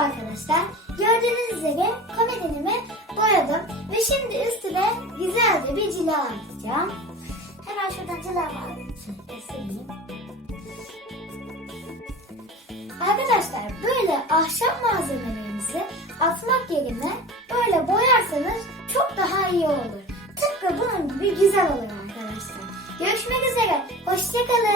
arkadaşlar. Gördüğünüz üzere komedinimi boyadım ve şimdi üstüne güzelce bir cila atacağım. Hemen şuradan cila alayım. Sileyim. Arkadaşlar böyle ahşap malzemelerimizi atmak yerine böyle boyarsanız çok daha iyi olur. Tıpkı bunun gibi güzel olur arkadaşlar. Görüşmek üzere. Hoşçakalın.